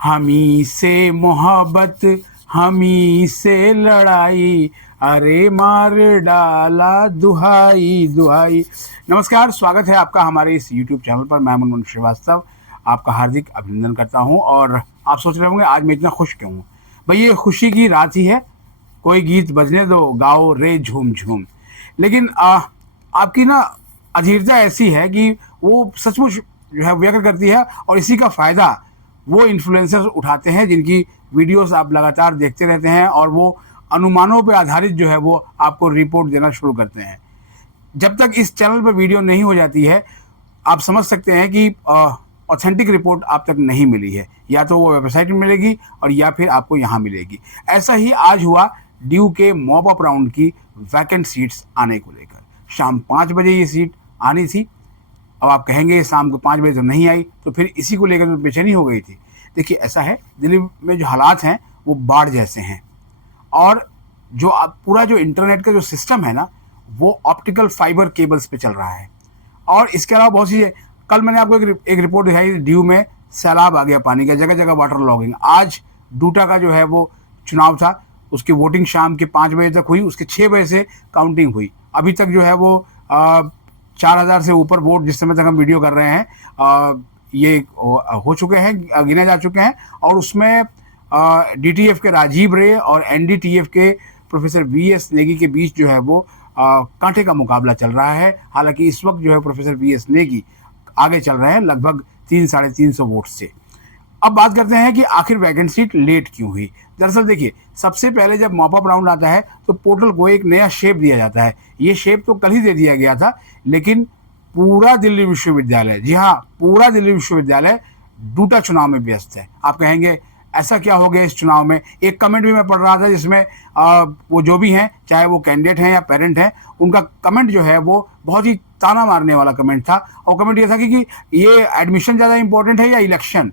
हमी से मोहब्बत हमी से लड़ाई, अरे मार डाला दुहाई दुहाई। नमस्कार, स्वागत है आपका हमारे इस YouTube चैनल पर। मैं मनमोहन श्रीवास्तव आपका हार्दिक अभिनंदन करता हूं। और आप सोच रहे होंगे आज मैं इतना खुश क्यों हूँ। भाई ये खुशी की रात ही है, कोई गीत बजने दो, गाओ रे झूम झूम। लेकिन आपकी ना अधीरता ऐसी है कि वो सचमुच जो है व्यक्त करती है, और इसी का फ़ायदा वो इन्फ्लुएंसर्स उठाते हैं जिनकी वीडियोस आप लगातार देखते रहते हैं, और वो अनुमानों पर आधारित जो है वो आपको रिपोर्ट देना शुरू करते हैं। जब तक इस चैनल पर वीडियो नहीं हो जाती है, आप समझ सकते हैं कि ऑथेंटिक रिपोर्ट आप तक नहीं मिली है। या तो वो वेबसाइट में मिलेगी और या फिर आपको यहाँ मिलेगी। ऐसा ही आज हुआ ड्यू के मॉप अप राउंड की वैकेंट सीट्स आने को लेकर। शाम 5 बजे ये सीट आनी थी। अब आप कहेंगे शाम को 5 बजे तो नहीं आई, तो फिर इसी को लेकर तो बेचैनी हो गई थी। देखिए ऐसा है, दिल्ली में जो हालात हैं वो बाढ़ जैसे हैं, और जो अब पूरा जो इंटरनेट का जो सिस्टम है ना, वो ऑप्टिकल फाइबर केबल्स पे चल रहा है। और इसके अलावा बहुत सी, कल मैंने आपको एक रिपोर्ट दिखाई, ड्यू में सैलाब आ गया पानी का, जगह जगह वाटर लॉगिंग। आज डूटा का जो है वो चुनाव था, उसकी वोटिंग शाम के 5 बजे तक हुई, उसके 6 बजे से काउंटिंग हुई। अभी तक जो है वो 4,000 से ऊपर वोट, जिस समय तक हम वीडियो कर रहे हैं, ये हो चुके हैं, गिने जा चुके हैं। और उसमें DTF के राजीव रे और NDTF के प्रोफेसर VS नेगी के बीच जो है वो कांटे का मुकाबला चल रहा है। हालांकि इस वक्त जो है प्रोफेसर VS नेगी आगे चल रहे हैं लगभग 300-350 वोट से। अब बात करते हैं कि आखिर वैकेंट सीट लेट क्यों हुई। दरअसल देखिए, सबसे पहले जब मॉप अप राउंड आता है तो पोर्टल को एक नया शेप दिया जाता है। ये शेप तो कल ही दे दिया गया था, लेकिन पूरा दिल्ली विश्वविद्यालय, जी हाँ, पूरा दिल्ली विश्वविद्यालय डूटा चुनाव में व्यस्त है। आप कहेंगे ऐसा क्या हो गया इस चुनाव में। एक कमेंट भी मैं पढ़ रहा था जिसमें वो जो भी हैं, चाहे वो कैंडिडेट हैं या पेरेंट हैं, उनका कमेंट जो है वो बहुत ही ताना मारने वाला कमेंट था। और कमेंट ये था कि ये एडमिशन ज़्यादा इंपॉर्टेंट है या इलेक्शन।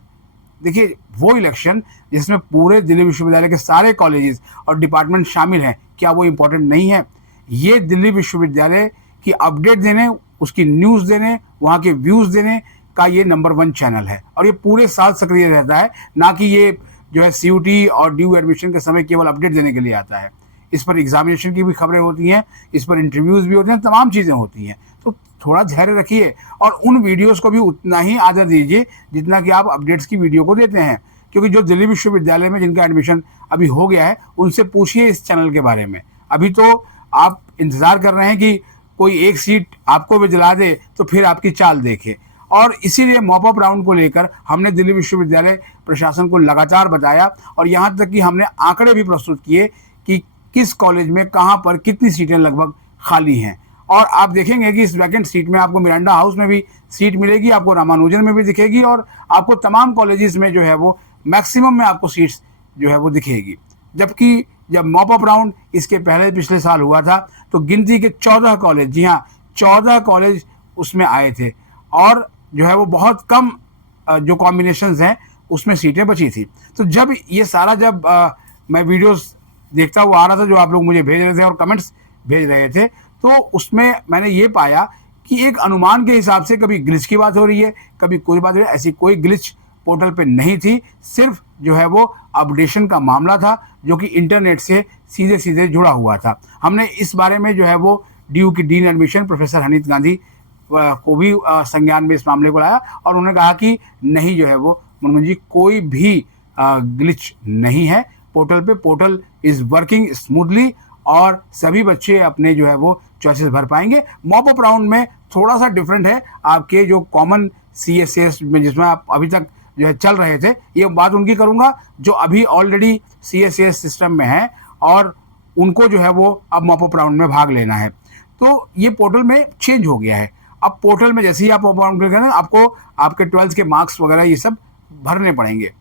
देखिए, वो इलेक्शन जिसमें पूरे दिल्ली विश्वविद्यालय के सारे कॉलेजेस और डिपार्टमेंट शामिल हैं, क्या वो इम्पोर्टेंट नहीं है। ये दिल्ली विश्वविद्यालय की अपडेट देने, उसकी न्यूज़ देने, वहाँ के व्यूज़ देने का ये नंबर 1 चैनल है। और ये पूरे साल सक्रिय रहता है, ना कि ये जो है CUT और ड्यू एडमिशन के समय केवल अपडेट देने के लिए आता है। इस पर एग्जामिनेशन की भी खबरें होती हैं, इस पर इंटरव्यूज़ भी होते हैं, तमाम चीज़ें होती हैं। तो थोड़ा धैर्य रखिए और उन वीडियोस को भी उतना ही आदर दीजिए जितना कि आप अपडेट्स की वीडियो को देते हैं। क्योंकि जो दिल्ली विश्वविद्यालय में जिनका एडमिशन अभी हो गया है, उनसे पूछिए इस चैनल के बारे में। अभी तो आप इंतज़ार कर रहे हैं कि कोई एक सीट आपको भी दिला दे तो फिर आपकी चाल देखे। और इसीलिए मॉप अप राउंड को लेकर हमने दिल्ली विश्वविद्यालय प्रशासन को लगातार बताया, और यहाँ तक कि हमने आंकड़े भी प्रस्तुत किए कि किस कॉलेज में कहाँ पर कितनी सीटें लगभग खाली हैं। और आप देखेंगे कि इस वैकेंट सीट में आपको मिरांडा हाउस में भी सीट मिलेगी, आपको रामानुजन में भी दिखेगी, और आपको तमाम कॉलेजेस में जो है वो मैक्सिमम में आपको सीट्स जो है वो दिखेगी। जबकि जब मॉप अप राउंड इसके पहले पिछले साल हुआ था तो गिनती के 14 कॉलेज, जी हाँ 14 कॉलेज उसमें आए थे, और जो है वो बहुत कम जो कॉम्बिनेशंस हैं उसमें सीटें बची थी। तो जब ये सारा मैं वीडियोस देखता हुआ आ रहा था जो आप लोग मुझे भेज रहे थे और कमेंट्स भेज रहे थे, तो उसमें मैंने ये पाया कि एक अनुमान के हिसाब से कभी ग्लिच की बात हो रही है, कभी कोई बात हो रही है। ऐसी कोई ग्लिच पोर्टल पे नहीं थी, सिर्फ जो है वो अपडेशन का मामला था जो कि इंटरनेट से सीधे सीधे जुड़ा हुआ था। हमने इस बारे में जो है वो ड्यू की डीन एडमिशन प्रोफेसर हनीत गांधी को भी संज्ञान में इस मामले को लाया, और उन्होंने कहा कि नहीं, जो है वो मनमोहन जी, कोई भी ग्लिच नहीं है पोर्टल पे। पोर्टल इज़ वर्किंग स्मूथली और सभी बच्चे अपने जो है वो चॉइसेस भर पाएंगे। मॉप अप राउंड में थोड़ा सा डिफरेंट है, आपके जो कॉमन CSS में जिसमें आप अभी तक जो है चल रहे थे, ये बात उनकी करूँगा जो अभी ऑलरेडी CSS सिस्टम में है और उनको जो है वो अब मॉप अप राउंड में भाग लेना है। तो ये पोर्टल में चेंज हो गया है। अब पोर्टल में जैसे ही आप मॉप अप राउंड करेंगे, आपको आपके 12th के मार्क्स वगैरह ये सब भरने पड़ेंगे।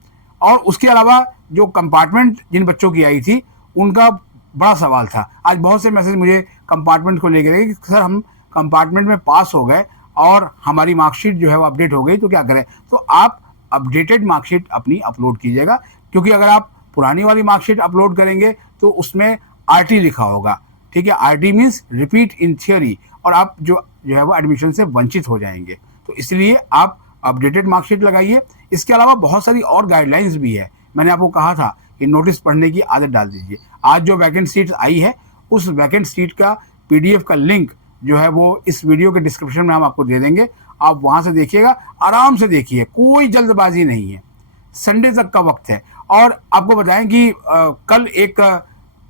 और उसके अलावा जो कंपार्टमेंट जिन बच्चों की आई थी उनका बड़ा सवाल था। आज बहुत से मैसेज मुझे कंपार्टमेंट को लेकर कि सर हम कंपार्टमेंट में पास हो गए और हमारी मार्कशीट जो है वो अपडेट हो गई, तो क्या करें। तो आप अपडेटेड मार्कशीट अपनी अपलोड कीजिएगा, क्योंकि अगर आप पुरानी वाली मार्कशीट अपलोड करेंगे तो उसमें RT लिखा होगा, ठीक है। RT means repeat in theory, और आप जो है वो एडमिशन से वंचित हो जाएंगे। तो इसलिए आप अपडेटेड मार्कशीट लगाइए। इसके अलावा बहुत सारी और गाइडलाइंस भी है। मैंने आपको कहा था कि नोटिस पढ़ने की आदत डाल दीजिए। आज जो वैकेंट सीट्स आई है उस वैकेंट सीट का पीडीएफ का लिंक जो है वो इस वीडियो के डिस्क्रिप्शन में हम आपको दे देंगे। आप वहाँ से देखिएगा, आराम से देखिए, कोई जल्दबाजी नहीं है, संडे तक का वक्त है। और आपको बताएं कि कल एक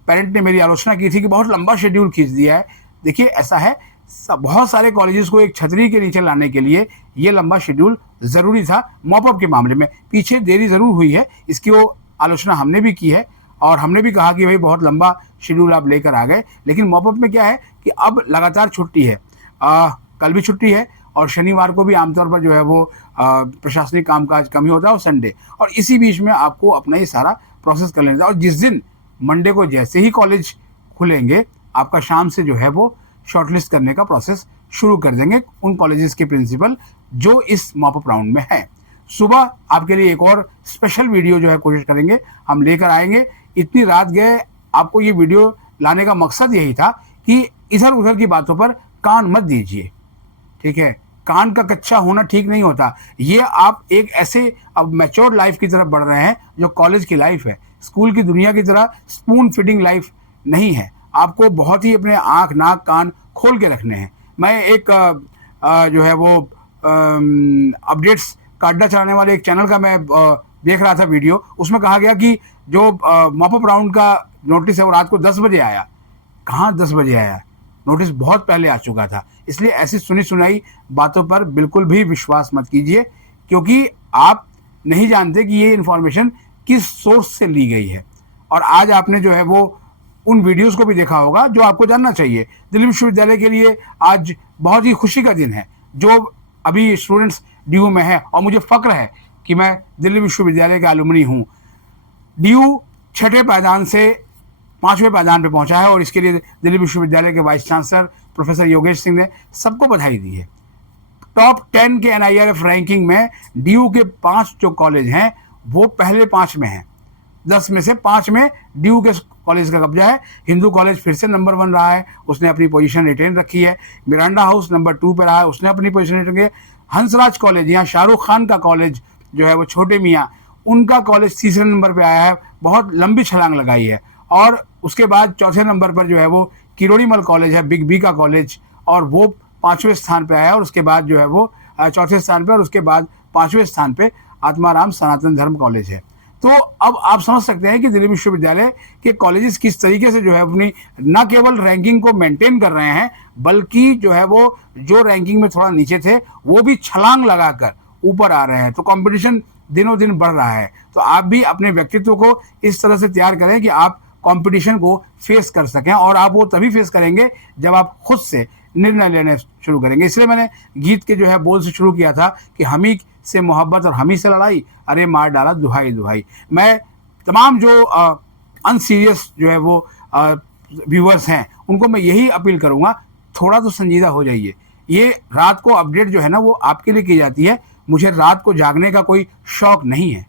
पेरेंट ने मेरी आलोचना की थी कि बहुत लंबा शेड्यूल खींच दिया है। देखिए ऐसा है, बहुत सारे कॉलेजेस को एक छतरी के नीचे लाने के लिए ये लंबा शेड्यूल ज़रूरी था। मॉपअप के मामले में पीछे देरी ज़रूर हुई है, इसकी वो आलोचना हमने भी की है और हमने भी कहा कि भाई बहुत लंबा शेड्यूल आप लेकर आ गए। लेकिन मॉपअप में क्या है कि अब लगातार छुट्टी है, कल भी छुट्टी है और शनिवार को भी आमतौर पर जो है वो प्रशासनिक कामकाज कम ही होता है और संडे, और इसी बीच में आपको अपना ये सारा प्रोसेस कर लेना था। और जिस दिन मंडे को जैसे ही कॉलेज खुलेंगे आपका शाम से जो है वो शॉर्टलिस्ट करने का प्रोसेस शुरू कर देंगे उन कॉलेजेस के प्रिंसिपल जो इस मॉपअप राउंड में हैं। सुबह आपके लिए एक और स्पेशल वीडियो जो है कोशिश करेंगे हम लेकर आएंगे। इतनी रात गए, आपको ये वीडियो लाने का मकसद यही था कि इधर उधर की बातों पर कान मत दीजिए, ठीक है। कान का कच्चा होना ठीक नहीं होता। ये आप एक ऐसे अब मैच्योर लाइफ की तरफ बढ़ रहे हैं जो कॉलेज की लाइफ है। स्कूल की दुनिया की तरह स्पून फीडिंग लाइफ नहीं है। आपको बहुत ही अपने आँख नाक कान खोल के रखने हैं। मैं एक जो है वो अपडेट्स का अड्डा चलाने वाले एक चैनल का मैं देख रहा था वीडियो, उसमें कहा गया कि जो मॉपअप राउंड का नोटिस है वो रात को 10 बजे आया। कहाँ 10 बजे आया, नोटिस बहुत पहले आ चुका था। इसलिए ऐसी सुनी सुनाई बातों पर बिल्कुल भी विश्वास मत कीजिए, क्योंकि आप नहीं जानते कि ये इन्फॉर्मेशन किस सोर्स से ली गई है। और आज आपने जो है वो उन वीडियोस को भी देखा होगा जो आपको जानना चाहिए। दिल्ली विश्वविद्यालय के लिए आज बहुत ही खुशी का दिन है जो अभी स्टूडेंट्स डीयू में है, और मुझे फक्र है कि मैं दिल्ली विश्वविद्यालय का एलुमनी हूँ। डीयू 6ठे पायदान से 5वें पायदान पे पहुंचा है और इसके लिए दिल्ली विश्वविद्यालय के vice chancellor professor Yogesh Singh ने सबको बधाई दी है। टॉप 10 के NIRF रैंकिंग में डीयू के 5 जो कॉलेज हैं वो पहले 5 में हैं। 10 में से 5 में डीयू के कॉलेज का कब्जा है। हिंदू कॉलेज फिर से नंबर 1 रहा है, उसने अपनी पोजीशन रिटेन रखी है। मिरांडा हाउस नंबर 2 पे रहा है, उसने अपनी पोजीशन रिटेन रखी है। हंसराज कॉलेज, यहाँ शाहरुख खान का कॉलेज जो है वो छोटे मियाँ, उनका कॉलेज तीसरे नंबर पे आया है, बहुत लंबी छलांग लगाई है। और उसके बाद चौथे नंबर पर जो है वो किरोड़ीमल कॉलेज है, बिग बी का कॉलेज, और वो 5वें स्थान पे आया। और उसके बाद जो है वो चौथे स्थान पे, और उसके बाद 5वें स्थान पे आत्माराम सनातन धर्म कॉलेज है। तो अब आप समझ सकते हैं कि दिल्ली विश्वविद्यालय के कॉलेजेस किस तरीके से जो है अपनी न केवल रैंकिंग को मेंटेन कर रहे हैं, बल्कि जो है वो जो रैंकिंग में थोड़ा नीचे थे वो भी छलांग लगाकर ऊपर आ रहे हैं। तो कंपटीशन दिनों दिन बढ़ रहा है। तो आप भी अपने व्यक्तित्व को इस तरह से तैयार करें कि आप कंपटीशन को फेस कर सकें, और आप वो तभी फेस करेंगे जब आप खुद से निर्णय लेने शुरू करेंगे। इसलिए मैंने गीत के जो है बोल से शुरू किया था कि हमी से मोहब्बत और हमी से लड़ाई, अरे मार डाला दुहाई दुहाई। मैं तमाम जो अनसीरियस जो है वो व्यूअर्स हैं उनको मैं यही अपील करूँगा, थोड़ा तो संजीदा हो जाइए। ये रात को अपडेट जो है ना वो आपके लिए की जाती है। मुझे रात को जागने का कोई शौक नहीं है।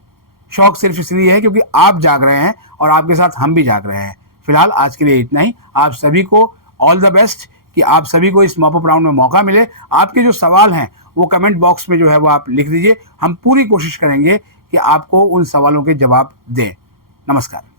शौक सिर्फ इसलिए है क्योंकि आप जाग रहे हैं और आपके साथ हम भी जाग रहे हैं। फिलहाल आज के लिए इतना ही। आप सभी को ऑल द बेस्ट, कि आप सभी को इस मॉपअप राउंड में मौका मिले। आपके जो सवाल हैं वो कमेंट बॉक्स में जो है वो आप लिख दीजिए। हम पूरी कोशिश करेंगे कि आपको उन सवालों के जवाब दें। नमस्कार।